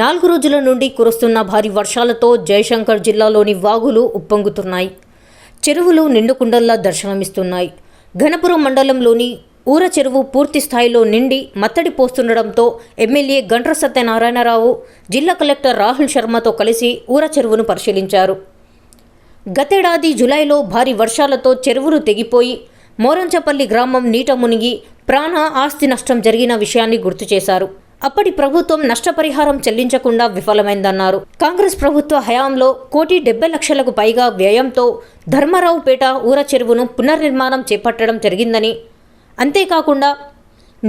4 రోజుల నుండి కురుస్తున్న భారీ వర్షాలతో జయశంకర్ జిల్లాలోని వాగులు ఉప్పొంగుతున్నాయి. చెరువులు నిండుకుండల్లా దర్శనమిస్తున్నాయి. ఘనపురం మండలంలోని ఊర చెరువు పూర్తి స్థాయిలో నిండి మత్తడి పోస్తుండడంతో ఎమ్మెల్యే గంట్ర సత్యనారాయణరావు జిల్లా కలెక్టర్ రాహుల్ శర్మతో కలిసి ఊర చెరువును పరిశీలించారు. గతేడాది జులైలో భారీ వర్షాలతో చెరువులు తెగిపోయి మోరంచపల్లి గ్రామం నీట మునిగి ప్రాణ ఆస్తి నష్టం జరిగిన విషయాన్ని గుర్తు చేశారు. అప్పటి ప్రభుత్వం నష్టపరిహారం చెల్లించకుండా విఫలమైందన్నారు. కాంగ్రెస్ ప్రభుత్వ హయాంలో 1,70,00,000కు పైగా వ్యయంతో ధర్మారావుపేట ఊర చెరువును పునర్నిర్మాణం చేపట్టడం జరిగిందని, అంతేకాకుండా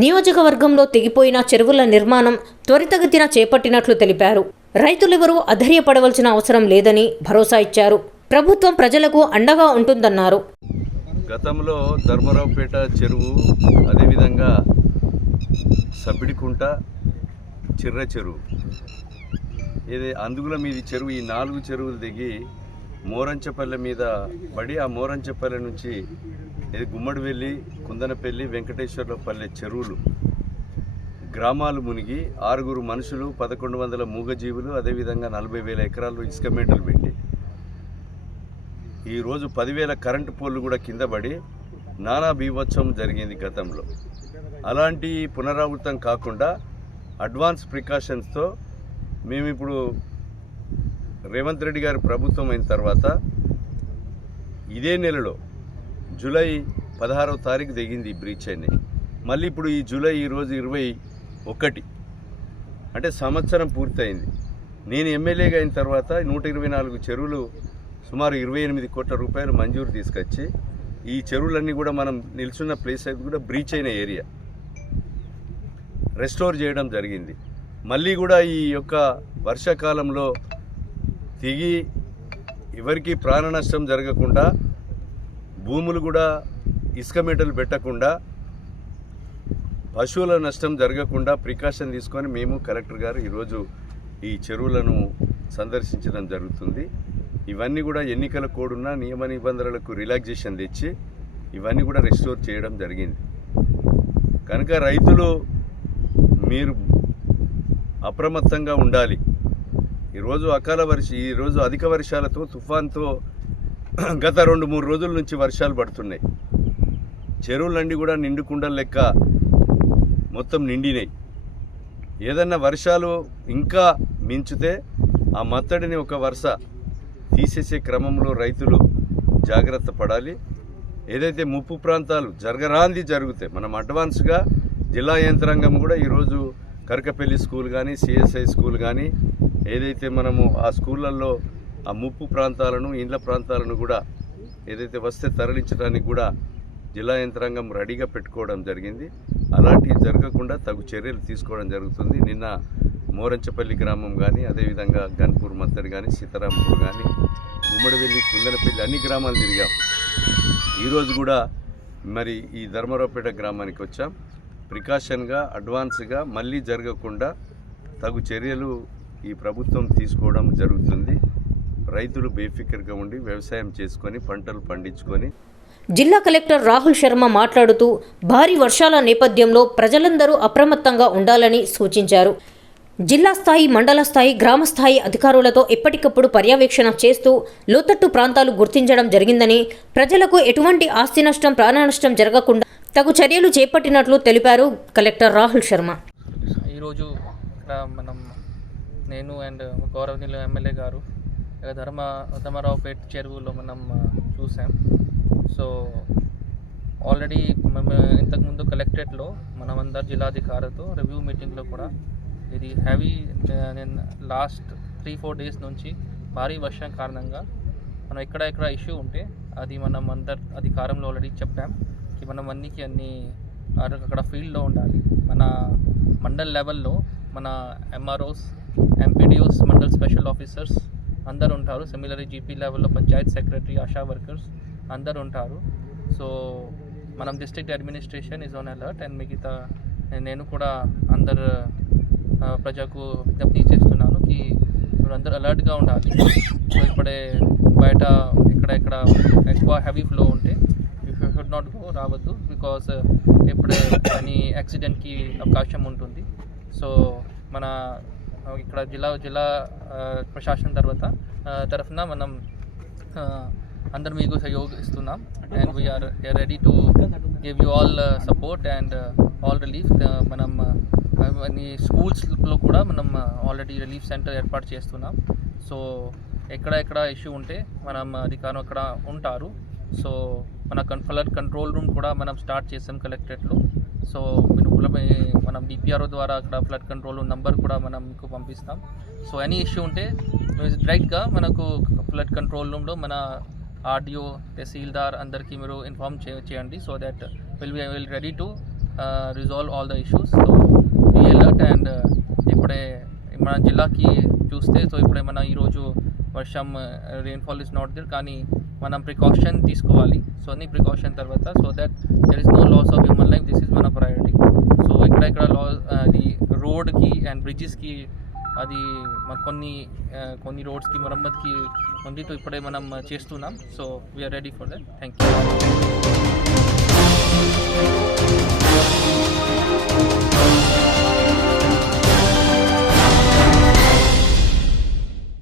నియోజకవర్గంలో తెగిపోయిన చెరువుల నిర్మాణం త్వరితగతిన చేపట్టినట్లు తెలిపారు. రైతులెవరూ అధైర్యపడవలసిన అవసరం లేదని భరోసా ఇచ్చారు. ప్రభుత్వం ప్రజలకు అండగా ఉంటుందన్నారు. గతంలో ధర్మారావుపేట చెరువు, అదేవిధంగా సబ్బిడికుంట, చిర్ర చెరువు, ఇది అందుగుల మీది చెరువు, ఈ 4 చెరువులు దిగి మోరంచపల్లె మీద పడి, ఆ మోరంచపల్లె నుంచి ఇది గుమ్మడివెల్లి, కుందనపల్లి, వెంకటేశ్వరపల్లె చెరువులు గ్రామాలు మునిగి 6 మనుషులు, 1100 మూగజీవులు, అదేవిధంగా 40,000 ఎకరాలు ఇసుక మేటలు పెట్టి ఈరోజు 10,000 కరెంటు పోల్లు కూడా కింద పడి నానా బీభత్సం జరిగింది గతంలో. అలాంటి పునరావృతం కాకుండా అడ్వాన్స్ ప్రికాషన్స్తో మేము ఇప్పుడు రేవంత్ రెడ్డి గారి ప్రభుత్వం అయిన తర్వాత ఇదే నెలలో జూలై 16వ తారీఖు దిగింది ఈ బ్రీచ్ అని. మళ్ళీ ఇప్పుడు ఈ జూలై ఈరోజు 21, అంటే సంవత్సరం పూర్తయింది. నేను ఎమ్మెల్యేగా అయిన తర్వాత 124 చెరువులు, సుమారు 28 కోట్ల రూపాయలు మంజూరు తీసుకొచ్చి ఈ చెరువులన్నీ కూడా మనం నిల్చున్న ప్లేస్ అయితే కూడా బ్రీచ్ అయిన ఏరియా రెస్టోర్ చేయడం జరిగింది. మళ్ళీ కూడా ఈ యొక్క వర్షాకాలంలో తెగి ఎవరికి ప్రాణ నష్టం జరగకుండా, భూములు కూడా ఇసుక మేటలు పెట్టకుండా, పశువుల నష్టం జరగకుండా ప్రికాషన్ తీసుకొని మేము కలెక్టర్ గారు ఈరోజు ఈ చెరువులను సందర్శించడం జరుగుతుంది. ఇవన్నీ కూడా ఎన్నికల కోడ్ ఉన్న నియమ నిబంధనలకు రిలాక్సేషన్ తెచ్చి ఇవన్నీ కూడా రెస్టోర్ చేయడం జరిగింది. కనుక రైతులు మీరు అప్రమత్తంగా ఉండాలి. ఈరోజు అధిక వర్షాలతో, తుఫాన్తో గత 2-3 రోజుల నుంచి వర్షాలు పడుతున్నాయి. చెరువులన్నీ కూడా నిండుకుండల లెక్క మొత్తం నిండినాయి. ఏదన్నా వర్షాలు ఇంకా మించితే ఆ మత్తడిని ఒక వరుస తీసేసే క్రమంలో రైతులు జాగ్రత్త పడాలి. ఏదైతే ముప్పు ప్రాంతాలు జరుగుతాయి, మనం అడ్వాన్స్గా జిల్లా యంత్రాంగం కూడా ఈరోజు కరకపల్లి స్కూల్ కానీ, సిఎస్ఐ స్కూల్ కానీ, ఏదైతే మనము ఆ స్కూళ్ళల్లో ఆ ముప్పు ప్రాంతాలను, ఇండ్ల ప్రాంతాలను కూడా ఏదైతే వస్తే తరలించడానికి కూడా జిల్లా యంత్రాంగం రెడీగా పెట్టుకోవడం జరిగింది. అలాంటివి జరగకుండా తగు చర్యలు తీసుకోవడం జరుగుతుంది. నిన్న మోరంచపల్లి గ్రామం కానీ, అదేవిధంగా గన్పూర్ మత్తడి కానీ, సీతారాంపూర్ కానీ, గుమ్మడివెల్లి, కుందనపల్లి అన్ని గ్రామాలు తిరిగాం. ఈరోజు కూడా మరి ఈ ధర్మారావుపేట గ్రామానికి వచ్చాం. ప్రికాషన్గా, అడ్వాన్స్గా మళ్ళీ జరగకుండా తగు చర్యలు ఈ ప్రభుత్వం తీసుకోవడం జరుగుతుంది. రైతులు బేఫికర్గా ఉండి వ్యవసాయం చేసుకొని పంటలు పండించుకొని. జిల్లా కలెక్టర్ రాహుల్ శర్మ మాట్లాడుతూ భారీ వర్షాల నేపథ్యంలో ప్రజలందరూ అప్రమత్తంగా ఉండాలని సూచించారు. జిల్లా స్థాయి, మండల స్థాయి, గ్రామ స్థాయి అధికారులతో ఎప్పటికప్పుడు పర్యవేక్షణ చేస్తూ లోతట్టు ప్రాంతాలు గుర్తించడం జరిగిందని, ప్రజలకు ఎటువంటి ఆస్తి నష్టం, ప్రాణ నష్టం జరగకుండా తగు చర్యలు చేపట్టినట్లు తెలిపారు కలెక్టర్ రాహుల్ శర్మ. ఈరోజు నేను అండ్ గౌరవనీయులు ఎమ్మెల్యే గారు ధర్మారావుపేట చెరువులో మనం చూసాం. సో ఆల్రెడీ మేము ఇంతకుముందు కలెక్టరేట్లో మనమందరు జిల్లాధికారులతో రివ్యూ మీటింగ్లో కూడా ఇది నేను లాస్ట్ 3-4 డేస్ నుంచి భారీ వర్షం కారణంగా మనం ఎక్కడ ఇష్యూ ఉంటే అది మనం అందరు అధికారంలో ఆల్రెడీ చెప్పాం కి మనం అన్ని అక్కడ ఫీల్డ్లో ఉండాలి. మన మండల్ లెవెల్లో మన MROs, MPDOs, mandal special officers అందరు ఉంటారు. సిమిలర్లీ జీపీ లెవెల్లో పంచాయత్ సెక్రటరీ, ఆశా వర్కర్స్ అందరు ఉంటారు. సో మనం district administration is on alert and మిగతా నేను కూడా అందరు ప్రజలకు విజ్ఞప్తి చేస్తున్నాను కి మీరందరూ అలర్ట్గా ఉండాలి. సో ఇప్పుడే బయట ఇక్కడ ఎక్కువ హెవీ ఫ్లో ఉంటే యూ షుడ్ నాట్ గో, రావద్దు. బికాస్ ఇప్పుడే అని యాక్సిడెంట్కి అవకాశం ఉంటుంది. సో మన ఇక్కడ జిల్లా ప్రశాసన తరఫున మనం అందరు మీకు సహయోగం ఇస్తున్నాం. And we are ready to give you all support and all relief. మనం అన్ని స్కూల్స్లో కూడా మనం ఆల్రెడీ రిలీఫ్ సెంటర్ ఏర్పాటు చేస్తున్నాం. సో ఎక్కడ ఇష్యూ ఉంటే మనం అధికారులు అక్కడ ఉంటారు. సో మన ఫ్లడ్ కంట్రోల్ రూమ్ కూడా మనం స్టార్ట్ చేసాం కలెక్టరేట్లో. సో మనం డిపిఆర్ఓ ద్వారా అక్కడ ఫ్లడ్ కంట్రోల్ రూమ్ నంబర్ కూడా మనం మీకు పంపిస్తాం. సో ఎనీ ఇష్యూ ఉంటే డైరెక్ట్గా మనకు ఫ్లడ్ కంట్రోల్ రూమ్లో మన ఆర్డిఓ తహసీల్దార్ అందరికీ మీరు ఇన్ఫార్మ్ చేయండి. So that will ready to resolve all the issues. So be alert. And ఇప్పుడే మన జిల్లాకి చూస్తే సో ఇప్పుడే మన ఈరోజు వర్షం రెయిన్ఫాల్ ఇస్ నాట్ దేర్, కానీ మనం ప్రికాషన్ తీసుకోవాలి. సో అన్ని ప్రికాషన్ తర్వాత so that there is no loss of human life. This is మన ప్రయారిటీ. సో ఇక్కడ అది రోడ్కి అండ్ బ్రిడ్జెస్కి అది కొన్ని రోడ్స్కి మరమ్మతుకి ఉంది. సో ఇప్పుడే మనం చేస్తున్నాం. So we are ready for that. Thank you.